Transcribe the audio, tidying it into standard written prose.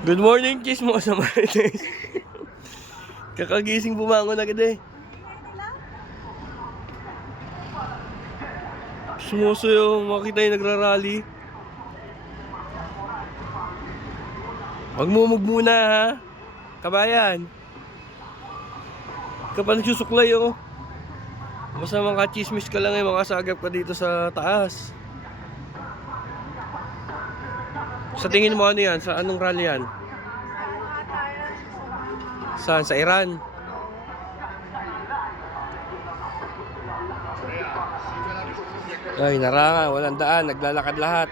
Good morning, Chis mo sa Marites. Kakagising bumangon agad eh. Sumuso yung makita yung nagrarally. Magmumug muna ha, kabayan. Kapag nagsusuklay oh. Basta mga chismis ka lang eh, makasagap ka dito sa taas. Sa tingin mo ano yan? Sa anong rally yan? Saan? Sa Iran? Ay, naranga, walang daan, naglalakad lahat.